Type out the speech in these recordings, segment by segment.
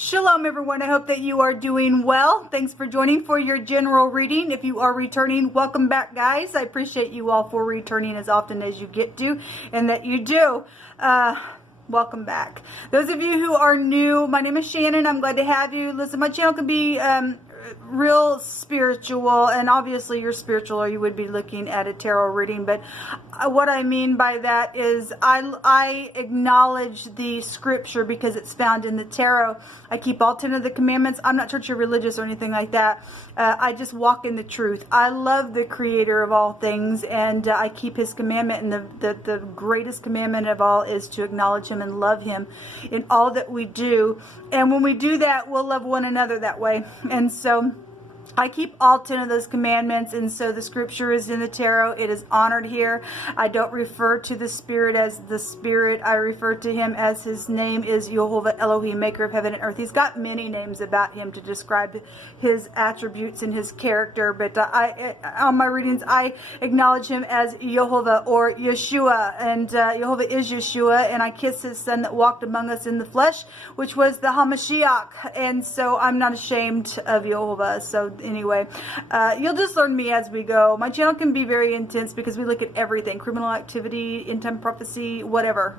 Shalom everyone, I hope that you are doing well. Thanks for joining for your general reading. If you are returning, welcome back guys. I appreciate you all for returning as often as you get to and that you do. Welcome back. Those of you who are new, my name is Shannon. I'm glad to have you. Listen, my channel can be real spiritual, and obviously you're spiritual or you would be looking at a tarot reading, but what I mean by that is I acknowledge the scripture because it's found in the tarot. I keep all 10 of the commandments. I'm not church or religious or anything like that. I just walk in the truth. I love the creator of all things, and I keep his commandment, and the greatest commandment of all is to acknowledge him and love him in all that we do. And when we do that, we'll love one another that way. And so I keep all 10 of those commandments, and so the scripture is in the tarot. It is honored here. I don't refer to the spirit as the spirit. I refer to him as his name is Jehovah Elohim, maker of heaven and earth. He's got many names about him to describe his attributes and his character, but on my readings, I acknowledge him as Jehovah or Yeshua, and Jehovah is Yeshua, and I kiss his son that walked among us in the flesh, which was the HaMashiach, and so I'm not ashamed of Jehovah. So anyway, you'll just learn me as we go. My channel can be very intense because we look at everything: criminal activity, end-time prophecy, whatever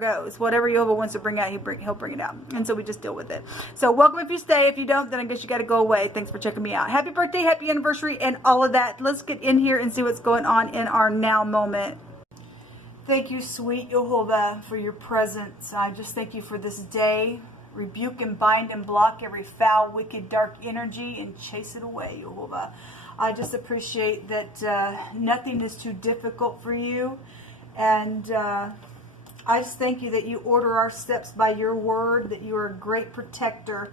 goes. Whatever Jehovah wants to bring out, he'll bring it out. And so we just deal with it. So welcome if you stay. If you don't, then I guess you got to go away. Thanks for checking me out. Happy birthday, happy anniversary, and all of that. Let's get in here and see what's going on in our now moment. Thank you, sweet Jehovah, for your presence. I just thank you for this day. Rebuke and bind and block every foul, wicked, dark energy and chase it away, Jehovah. I just appreciate that nothing is too difficult for you. And I just thank you that you order our steps by your word, that you are a great protector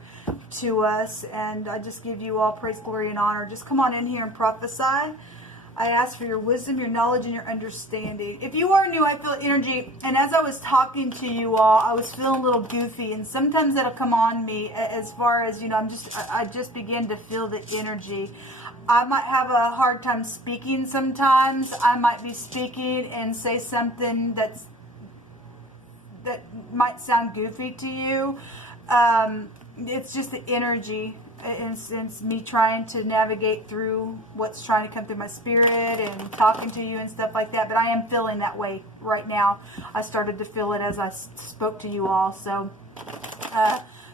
to us. And I just give you all praise, glory, and honor. Just come on in here and prophesy. I ask for your wisdom, your knowledge, and your understanding. If you are new, I feel energy. And as I was talking to you all, I was feeling a little goofy. And sometimes that'll come on me as far as, you know, I just begin to feel the energy. I might have a hard time speaking sometimes. I might be speaking and say something that might sound goofy to you. It's just the energy. It's me trying to navigate through what's trying to come through my spirit and talking to you and stuff like that. But I am feeling that way right now. I started to feel it as I spoke to you all. So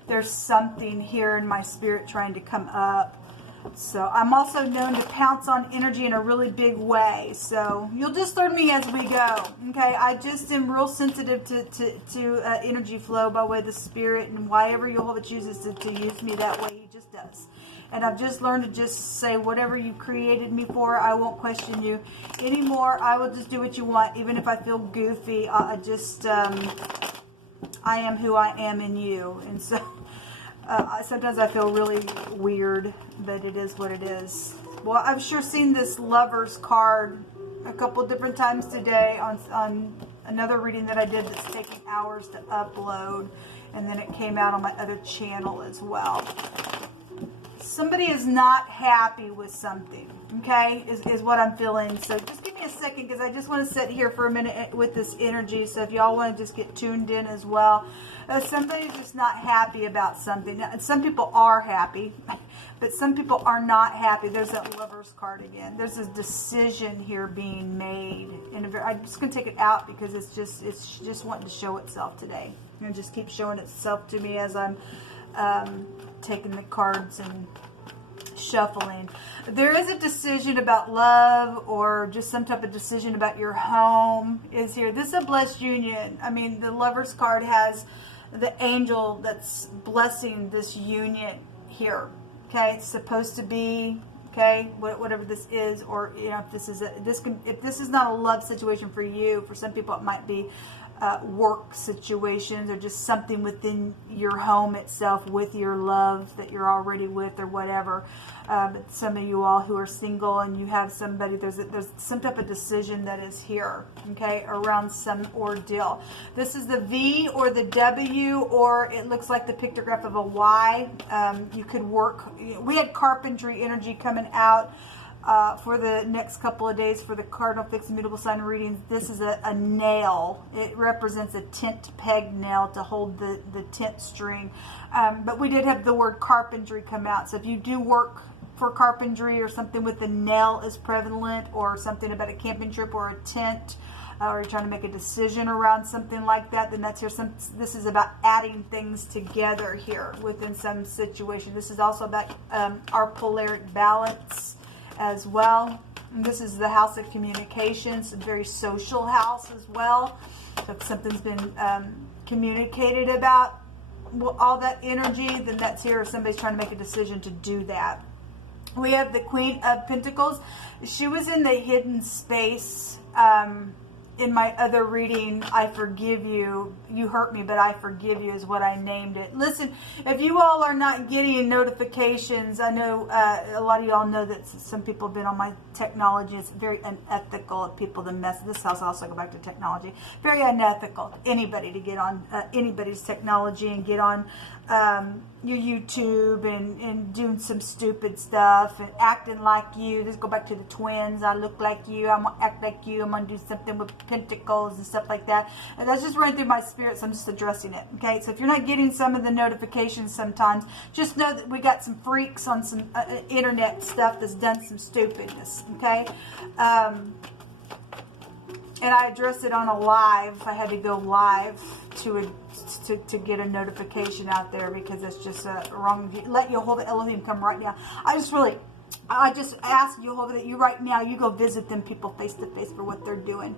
there's something here in my spirit trying to come up. So I'm also known to pounce on energy in a really big way. So you'll just learn me as we go. Okay, I just am real sensitive to energy flow by way of the spirit, and wherever Jehovah chooses to use me that way, he just does. And I've just learned to just say whatever you created me for, I won't question you anymore. I will just do what you want, even if I feel goofy. I am who I am in you. And so sometimes I feel really weird, but it is what it is. Well, I've sure seen this Lover's card a couple different times today on another reading that I did that's taking hours to upload, and then it came out on my other channel as well. Somebody is not happy with something, okay, is what I'm feeling. So just give me a second, because I just want to sit here for a minute with this energy. So if y'all want to just get tuned in as well. Somebody's just not happy about something. Some people are happy, but some people are not happy. There's that Lover's card again. There's a decision here being made. And I'm just going to take it out because it's just wanting to show itself today. And just keep showing itself to me as I'm taking the cards and shuffling. There is a decision about love, or just some type of decision about your home is here. This is a blessed union. I mean, the Lover's card has the angel that's blessing this union here. Okay, it's supposed to be, okay, whatever this is, or you know, if this is not a love situation for you, for some people it might be work situations, or just something within your home itself with your love that you're already with, or whatever. But some of you all who are single and you have somebody, there's some type of decision that is here, okay, around some ordeal. This is the V or the W, or it looks like the pictograph of a Y. You could work. We had carpentry energy coming out. for the next couple of days for the cardinal fixed mutable sign readings. This is a nail. It represents a tent peg nail to hold the tent string. But we did have the word carpentry come out. So if you do work for carpentry or something with the nail is prevalent, or something about a camping trip or a tent, or you're trying to make a decision around something like that, then that's here. This is about adding things together here within some situation. This is also about our polaric balance as well. And this is the house of communications, a very social house as well. So if something's been communicated about, all that energy, then that's here. If somebody's trying to make a decision to do that. We have the Queen of Pentacles. She was in the hidden space. In my other reading, I forgive you. You hurt me, but I forgive you is what I named it. Listen, if you all are not getting notifications, I know a lot of y'all know that some people have been on my technology. It's very unethical of people to mess. This house also go back to technology. Very unethical. Anybody to get on anybody's technology and get on your YouTube and doing some stupid stuff and acting like you. Just go back to the twins. I look like you. I'm going to act like you. I'm going to do something with pentacles and stuff like that. And that's just running through my spirit, so I'm just addressing it. Okay, so if you're not getting some of the notifications sometimes, just know that we got some freaks on some internet stuff that's done some stupidness. Okay, and I addressed it on a live. I had to go live to get a notification out there, because it's just wrong. Let Jehovah Elohim come right now. I just ask Jehovah that you right now, you go visit them people face to face for what they're doing.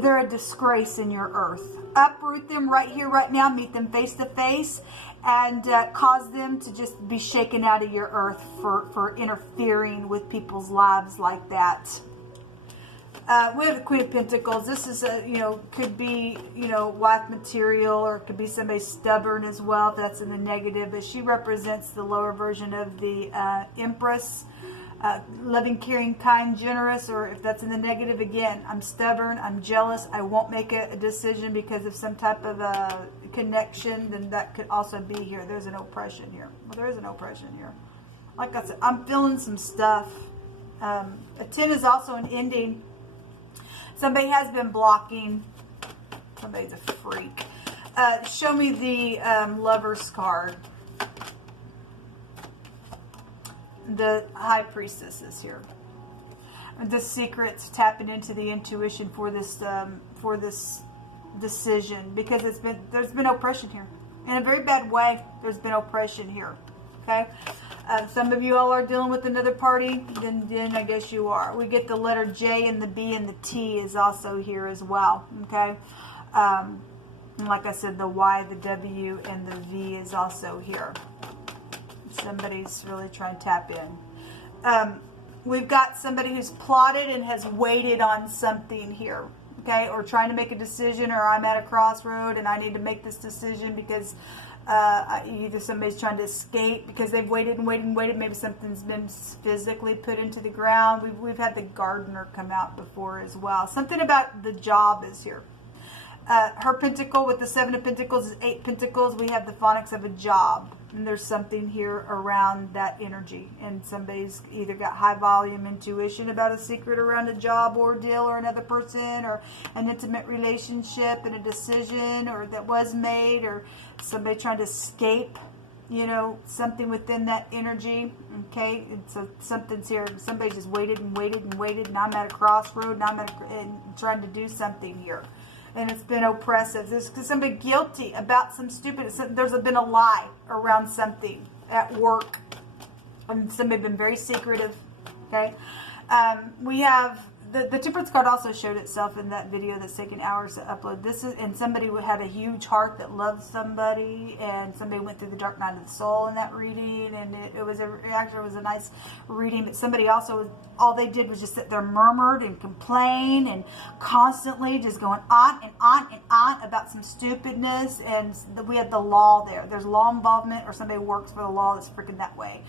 They're a disgrace in your earth. Uproot them right here, right now. Meet them face to face, and cause them to just be shaken out of your earth for interfering with people's lives like that. We have the Queen of Pentacles. This is could be, wife material, or it could be somebody stubborn as well, if that's in the negative. But she represents the lower version of the Empress. Loving, caring, kind, generous, or if that's in the negative, again, I'm stubborn, I'm jealous, I won't make a decision because of some type of a connection, then that could also be here. There's an oppression here. Well, there is an oppression here. Like I said, I'm feeling some stuff. A 10 is also an ending. Somebody has been blocking. Somebody's a freak. Show me the Lover's card. The High Priestess is here. The secrets, tapping into the intuition for this decision, because there's been oppression here in a very bad way. There's been oppression here. Okay, some of you all are dealing with another party. Then I guess you are. We get the letter J and the B and the T is also here as well. Okay, and like I said, the Y, the W, and the V is also here. Somebody's really trying to tap in. We've got somebody who's plotted and has waited on something here, okay, or trying to make a decision, or I'm at a crossroad and I need to make this decision because either somebody's trying to escape because they've waited and waited and waited. Maybe something's been physically put into the ground. We've had the gardener come out before as well. Something about the job is here. Her pentacle with the 7 of Pentacles is 8 Pentacles. We have the phonics of a job. And there's something here around that energy. And somebody's either got high volume intuition about a secret around a job ordeal or another person, or an intimate relationship and a decision or that was made, or somebody trying to escape, something within that energy. Okay, and so something's here. Somebody just waited and waited and waited, and I'm at a crossroad, and and trying to do something here. And it's been oppressive. There's somebody guilty about some stupid. There's been a lie around something at work, and somebody been very secretive. Okay, we have the Temperance card also showed itself in that video that's taken hours to upload. And somebody had a huge heart that loved somebody, and somebody went through the dark night of the soul in that reading, and it was a nice reading. But somebody also all they did was just sit there, murmured and complain, and constantly just going on and on and on about some stupidness. And we had the law there. There's law involvement, or somebody works for the law that's freaking that way.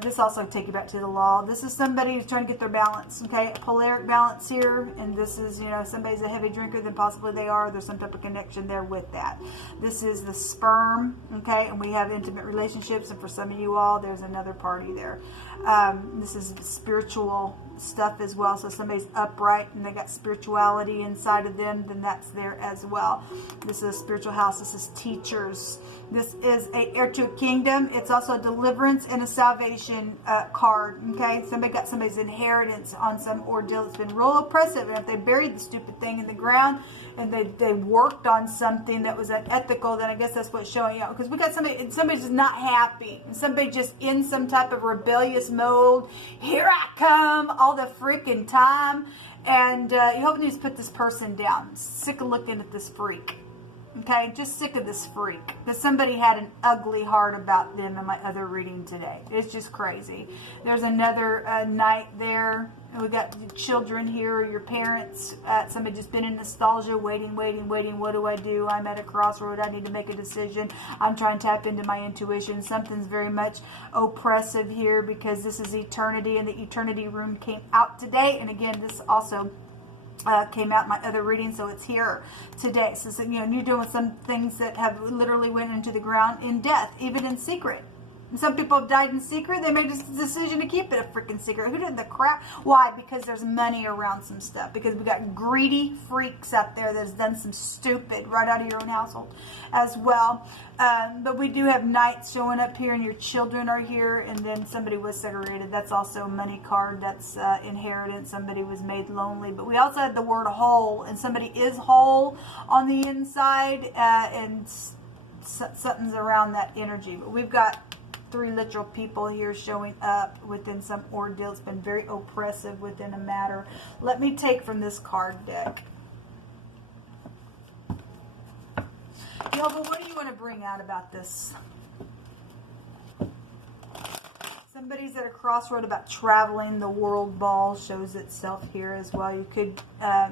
This also take you back to the law. This is somebody who's trying to get their balance. Okay, polaric balance here, and this is somebody's a heavy drinker, then possibly they are. There's some type of connection there with that. This is the sperm. Okay, and we have intimate relationships, and for some of you all, there's another party there. This is spiritual stuff as well. So somebody's upright and they got spirituality inside of them, then that's there as well. This is a spiritual house. This is teachers. This is a heir to a kingdom. It's also a deliverance and a salvation card. Okay, somebody got somebody's inheritance on some ordeal that's been real oppressive, and if they buried the stupid thing in the ground and they worked on something that was unethical, then I guess that's what's showing up. Because we got somebody's just not happy, somebody just in some type of rebellious mode. Here I come all the freaking time, and you hope needs to put this person down. Sick of looking at this freak. Okay, just sick of this freak. That somebody had an ugly heart about them in my other reading today. It's just crazy. There's another night there. We got children here, your parents. Somebody just been in nostalgia, waiting. What do I do? I'm at a crossroad. I need to make a decision. I'm trying to tap into my intuition. Something's very much oppressive here because this is eternity, and the eternity rune came out today. And again, this also came out in my other reading, so it's here today. So you know, you're doing some things that have literally went into the ground in death, even in secret. And some people have died in secret. They made a decision to keep it a freaking secret. Who did the crap? Why? Because there's money around some stuff. Because we got greedy freaks out there that's done some stupid right out of your own household as well. But we do have knights showing up here, and your children are here, and then somebody was segregated. That's also a money card. That's inheritance. Somebody was made lonely. But we also had the word whole, and somebody is whole on the inside, and something's around that energy. But we've got 3 literal people here showing up within some ordeal. It's been very oppressive within a matter. Let me take from this card deck. But what do you want to bring out about this? Somebody's at a crossroad about traveling. The world ball shows itself here as well. You could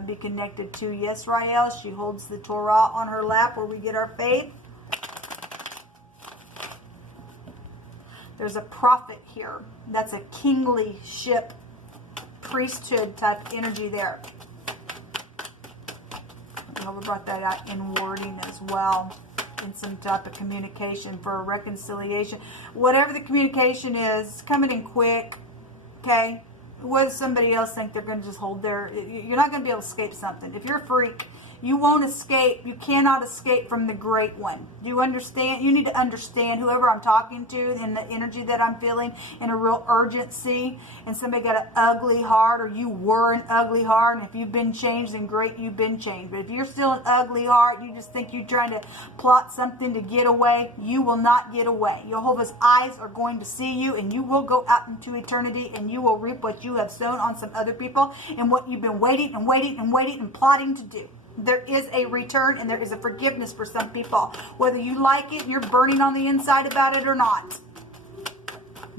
be connected to Yisrael. She holds the Torah on her lap where we get our faith. There's a prophet here. That's a kingly ship, priesthood type energy there. We brought that out in wording as well, in some type of communication for a reconciliation. Whatever the communication is, coming in quick, okay? What does somebody else think they're going to just hold their... You're not going to be able to escape something. If you're a freak, you won't escape. You cannot escape from the great one. Do you understand? You need to understand whoever I'm talking to and the energy that I'm feeling in a real urgency. And somebody got an ugly heart, or you were an ugly heart. And if you've been changed, then great, you've been changed. But if you're still an ugly heart, you just think you're trying to plot something to get away, you will not get away. Jehovah's eyes are going to see you, and you will go out into eternity, and you will reap what you have sown on some other people and what you've been waiting and plotting to do. There is a return, and there is a forgiveness for some people. Whether you like it, you're burning on the inside about it or not.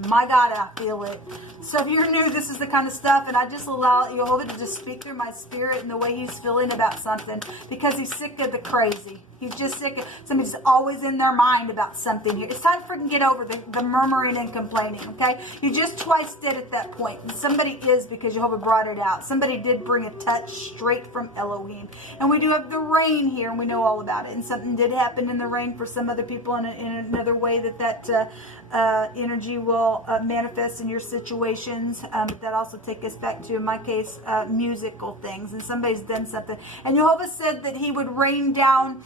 My God, I feel it. So if you're new, this is the kind of stuff, and I just allow Jehovah to just speak through my spirit and the way he's feeling about something, because he's sick of the crazy. He's just sick of somebody's always in their mind about something here. It's time to freaking get over the murmuring and complaining, okay? You just twice did at that point. And somebody is, because Jehovah brought it out. Somebody did bring a touch straight from Elohim. And we do have the rain here, and we know all about it. And something did happen in the rain for some other people in another way that energy will manifest in your situations. But that also takes us back to, in my case, musical things. And somebody's done something. And Jehovah said that he would rain down...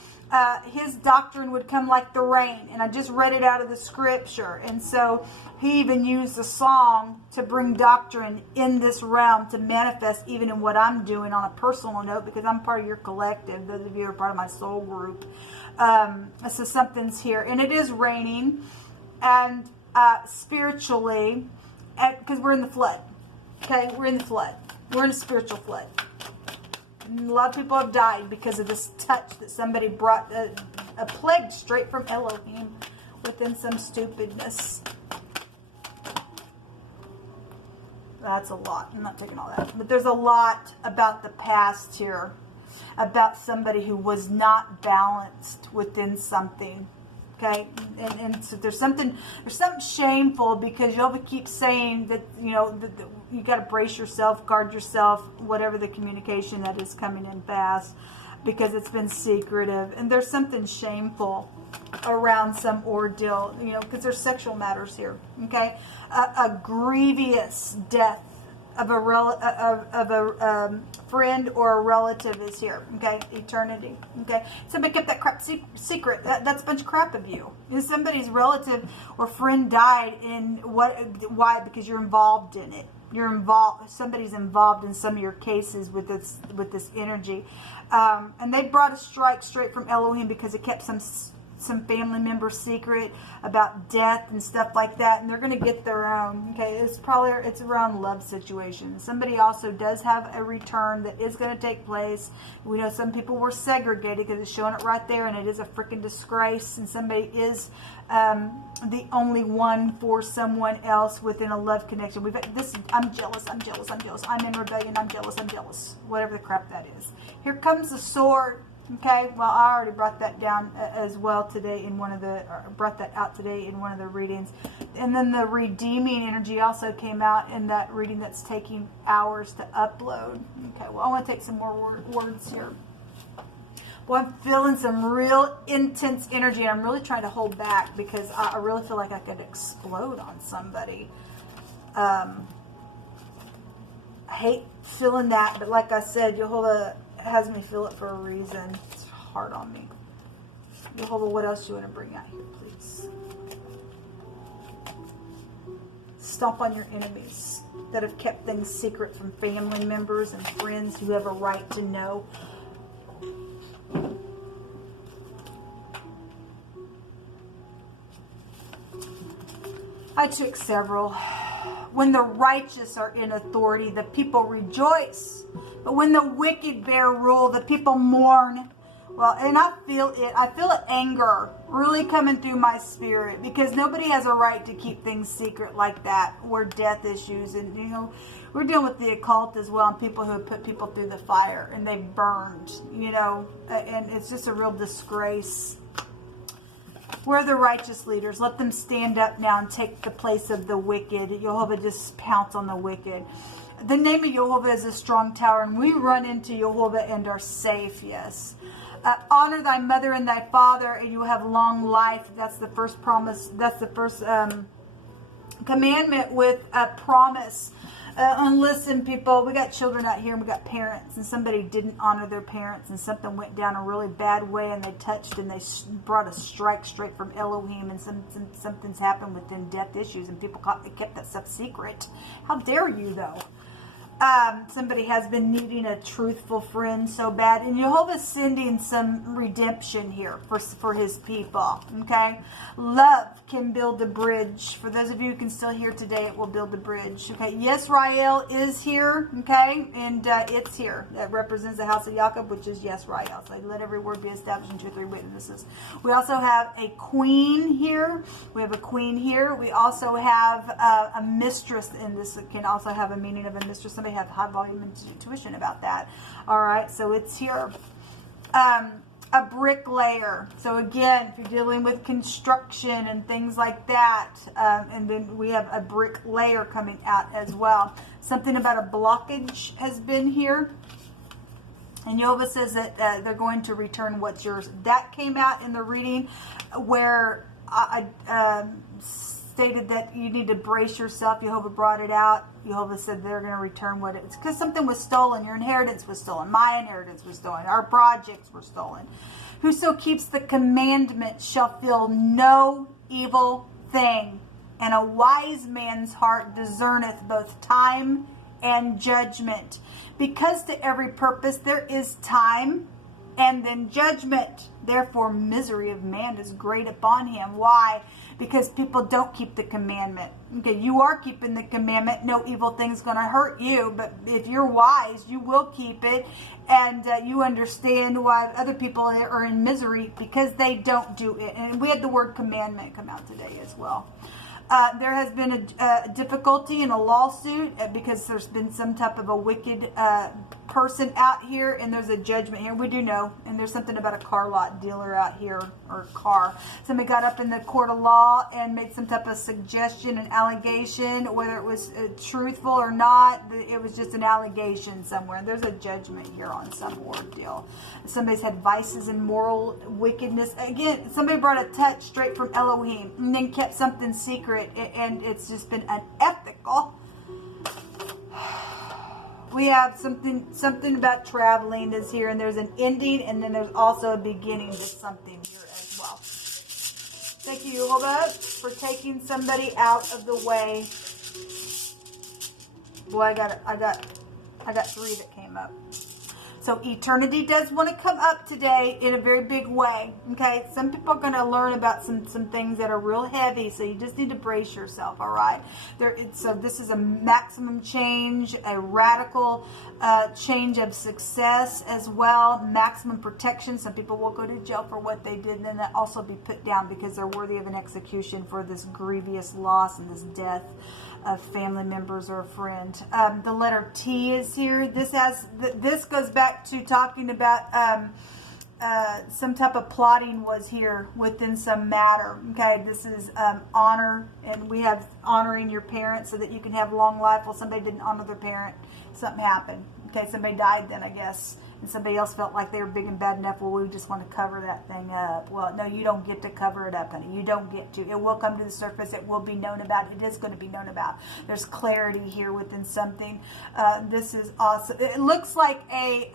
his doctrine would come like the rain, and I just read it out of the scripture. And so he even used a song to bring doctrine in this realm to manifest even in what I'm doing on a personal note, because I'm part of your collective. Those of you are part of my soul group. So something's here, and it is raining, and spiritually, because we're in the flood. Okay, we're in the flood. We're in a spiritual flood. A lot of people have died because of this touch that somebody brought, a plague straight from Elohim within some stupidness. That's a lot. I'm not taking all that. But there's a lot about the past here, about somebody who was not balanced within something. Okay, and so there's something shameful, because Jehovah keeps saying that, you know, you got to brace yourself, guard yourself, whatever the communication that is coming in fast, because it's been secretive, and there's something shameful around some ordeal, you know, because there's sexual matters here. Okay, a grievous death friend or a relative is here. Okay, eternity. Okay, somebody kept that crap secret. That's a bunch of crap of you. If somebody's relative or friend died, why? Because you're involved in it. You're involved. Somebody's involved in some of your cases with this energy, and they brought a strike straight from Elohim because it kept some family member secret about death and stuff like that, and they're going to get their own. Okay, it's around love situations. Somebody also does have a return that is going to take place. We know some people were segregated because it's showing it right there, and it is a freaking disgrace, and somebody is the only one for someone else within a love connection. I'm jealous, I'm in rebellion, I'm jealous, whatever the crap that is. Here comes the sword. Okay, well, I already brought that down as well today in one of the readings. And then the redeeming energy also came out in that reading that's taking hours to upload. Okay, well, I want to take some more words here. Well, I'm feeling some real intense energy. I'm really trying to hold back because I really feel like I could explode on somebody. I hate feeling that, but like I said, Jehovah has me feel it for a reason. It's hard on me. Jehovah, what else do you want to bring out here, please? Stomp on your enemies that have kept things secret from family members and friends who have a right to know. I took several. When the righteous are in authority, the people rejoice. But when the wicked bear rule, the people mourn. Well, and I feel it. I feel anger really coming through my spirit because nobody has a right to keep things secret like that, or death issues. And, you know, we're dealing with the occult as well, and people who have put people through the fire and they've burned, you know, and it's just a real disgrace. We're the righteous leaders. Let them stand up now and take the place of the wicked. Jehovah, just pounce on the wicked. The name of Jehovah is a strong tower, and we run into Jehovah and are safe, yes. Honor thy mother and thy father, and you will have long life. That's the first promise. That's the first commandment with a promise. And listen, people, we got children out here, and we got parents, and somebody didn't honor their parents, and something went down a really bad way, and they touched, and they brought a strike straight from Elohim, and something's happened with them death issues, and people kept that stuff secret. How dare you, though? Somebody has been needing a truthful friend so bad, and Jehovah's sending some redemption here for his people. Okay, love can build a bridge. For those of you who can still hear today, it will build a bridge. Okay, Yisrael is here. Okay, and it's here. That represents the house of Jacob, which is Yisrael. So let every word be established in 2 or 3 witnesses. We also have a queen here. We have a queen here. We also have a mistress, and this can also have a meaning of a mistress. Somebody have high volume intuition about that. All right, so it's here. A bricklayer. So again, if you're dealing with construction and things like that, and then we have a bricklayer coming out as well. Something about a blockage has been here. And Jehovah says that they're going to return what's yours. That came out in the reading where I stated that you need to brace yourself. Jehovah brought it out. Jehovah said they're going to return what it's because something was stolen. Your inheritance was stolen. My inheritance was stolen. Our projects were stolen. Whoso keeps the commandment shall feel no evil thing. And a wise man's heart discerneth both time and judgment. Because to every purpose there is time and then judgment. Therefore misery of man is great upon him. Why? Because people don't keep the commandment. Okay, you are keeping the commandment. No evil thing's going to hurt you. But if you're wise, you will keep it. And you understand why other people are in misery because they don't do it. And we had the word commandment come out today as well. There has been a difficulty in a lawsuit because there's been some type of a wicked person out here, and there's a judgment here. We do know, and there's something about a car lot dealer out here, or car. Somebody got up in the court of law and made some type of suggestion, an allegation, whether it was truthful or not. It was just an allegation somewhere. There's a judgment here on some ordeal. Somebody's had vices and moral wickedness. Again, somebody brought a touch straight from Elohim and then kept something secret, and it's just been unethical. We have something about traveling is here, and there's an ending, and then there's also a beginning to something here as well. Thank you, Jehovah, for taking somebody out of the way. Boy, I got 3 that came up. So eternity does want to come up today in a very big way. Okay, some people are going to learn about some things that are real heavy, so you just need to brace yourself. All right. So this is a maximum change, a radical change of success as well. Maximum protection. Some people will go to jail for what they did, and then they'll also be put down because they're worthy of an execution for this grievous loss and this death of family members or a friend. The letter T is here. This goes back to talking about some type of plotting was here within some matter. Okay, this is honor, and we have honoring your parents so that you can have long life. Well, somebody didn't honor their parent. Something happened. Okay, somebody died then, I guess. And somebody else felt like they were big and bad enough, well, we just want to cover that thing up. Well, no, you don't get to cover it up, honey. You don't get to. It will come to the surface. It will be known about. It is going to be known about. There's clarity here within something. This is awesome. It looks like a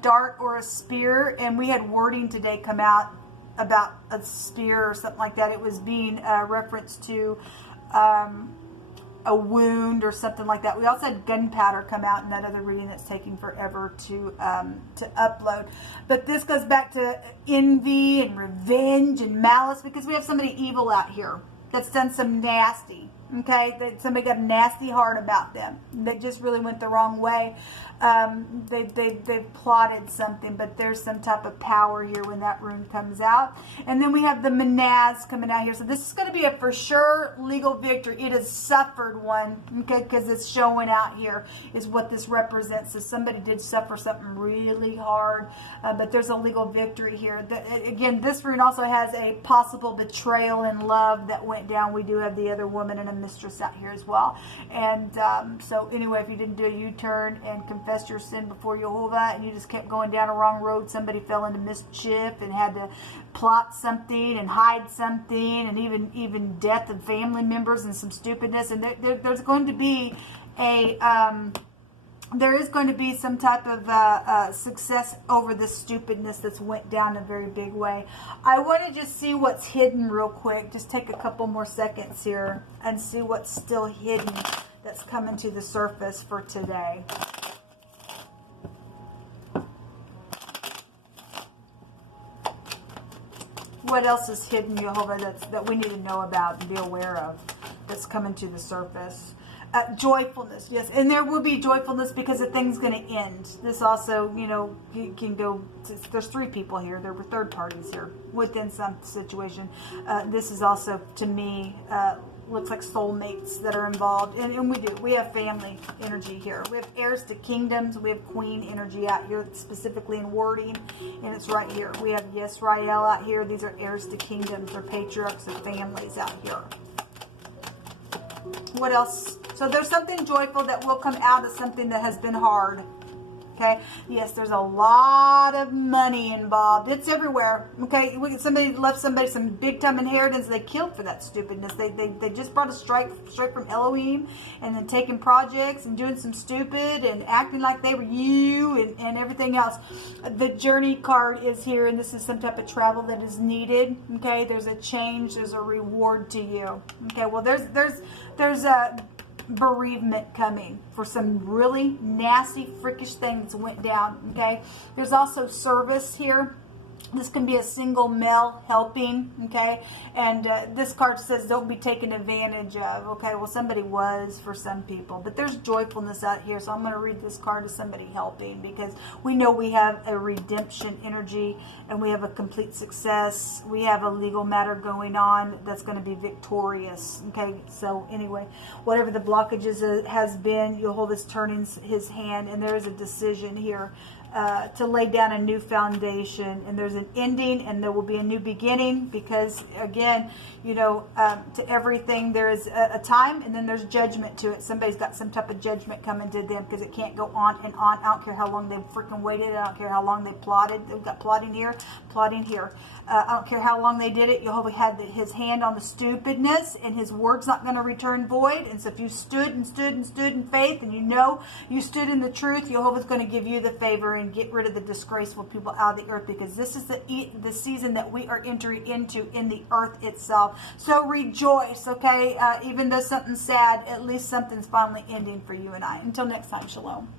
dart or a spear, and we had wording today come out about a spear or something like that. It was being referenced to a wound or something like that. We also had gunpowder come out in that other reading that's taking forever to upload. But this goes back to envy and revenge and malice, because we have somebody evil out here that's done some nasty. Okay, that somebody got a nasty heart about them. They just really went the wrong way. They've plotted something, but there's some type of power here when that rune comes out. And then we have the Menaz coming out here. So this is going to be a for sure legal victory. It has suffered one, okay, because it's showing out here is what this represents. So somebody did suffer something really hard, but there's a legal victory here. Again, this rune also has a possible betrayal in love that went down. We do have the other woman and a mistress out here as well. And so anyway, if you didn't do a U-turn and confess your sin before Jehovah and you just kept going down a wrong road, somebody fell into mischief and had to plot something and hide something, and even death of family members and some stupidness, and there's going to be there is going to be some type of success over the stupidness that's went down in a very big way. I want to just see what's hidden real quick. Just take a couple more seconds here and see what's still hidden that's coming to the surface for today. What else is hidden, Jehovah, that we need to know about and be aware of that's coming to the surface? Joyfulness, yes, and there will be joyfulness because the thing's going to end. This also, you know, can go. There's 3 people here. There were third parties here within some situation. This is also, to me, looks like soulmates that are involved, and we have family energy here. We have heirs to kingdoms. We have queen energy out here, specifically in wording, and it's right here. We have Yisrael out here. These are heirs to kingdoms, or patriarchs of families out here. What else? So there's something joyful that will come out of something that has been hard. Okay. Yes, there's a lot of money involved. It's everywhere. Okay. Somebody left somebody some big time inheritance. They killed for that stupidness. They just brought a strike straight from Elohim, and then taking projects and doing some stupid and acting like they were you and everything else. The journey card is here, and this is some type of travel that is needed. Okay. There's a change. There's a reward to you. Okay. Well, there's a bereavement coming for some really nasty, freakish things went down. Okay, there's also service here. This can be a single male helping, okay? And this card says don't be taken advantage of, okay? Well, somebody was for some people. But there's joyfulness out here, so I'm going to read this card as somebody helping, because we know we have a redemption energy and we have a complete success. We have a legal matter going on that's going to be victorious, okay? So anyway, whatever the blockages has been, Jehovah's turning his hand, and there is a decision here. to lay down a new foundation, and there's an ending and there will be a new beginning, because again, you know, to everything there is a time, and then there's judgment to it. Somebody's got some type of judgment coming to them, because it can't go on and on. I don't care how long they've freaking waited. I don't care how long they plotted. They've got plotting here, plotting here. I don't care how long they did it. Jehovah had his hand on the stupidness, and his word's not going to return void. And so if you stood and stood and stood in faith, and you know you stood in the truth, Jehovah's going to give you the favor and get rid of the disgraceful people out of the earth, because this is the season that we are entering into in the earth itself. So rejoice, okay? Even though something's sad, at least something's finally ending for you and I. Until next time, shalom.